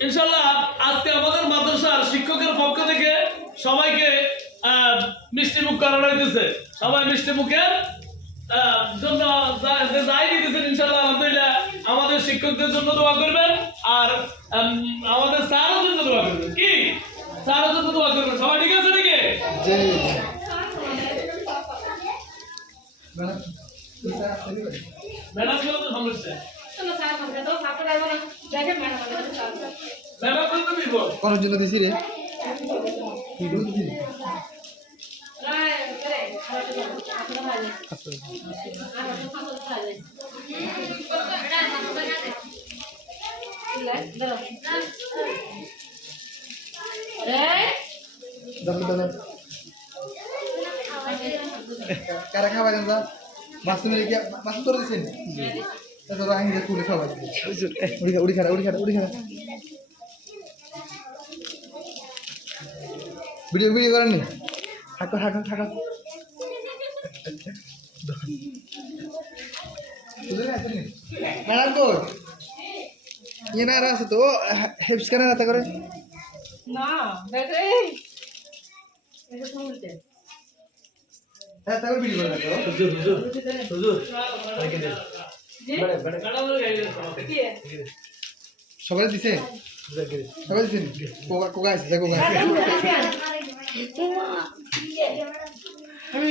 ইনশাআল্লাহ আজকে আমাদের মাদ্রাসার শিক্ষকের পক্ষ থেকে সবাইকে মিষ্টি মুখ করানো হইতেছে। সবাই মিষ্টি মুখের জন্য যাই দিতেছেন ইনশাআল্লাহ আলহামদুলিল্লাহ আমাদের শিক্ষকদের জন্য দোয়া করবেন আর আমাদের স্যারের জন্য দোয়া করবেন। কি স্যারের জন্য দোয়া করবেন সবাই, ঠিক আছে নাকি? জি ম্যাডাম কি তো সমস্যা কোন জন্য দিছি রে কারা খাওয়া যান মাছ মেরে গিয়া মাছ তোর দিছেন তোরা আইন যে তুলে খাওয়া উড়ি খারা ভিডিও করেননি থাকো ম্যাডাম কো ইয়ে না আছে তো হেল্প কেন রাতে করে না দেখে এটা শুনতে হ্যাঁ তাহলে ভিডিও করে রাখো হুজুর সবাই দিছে কোকা আছে আমি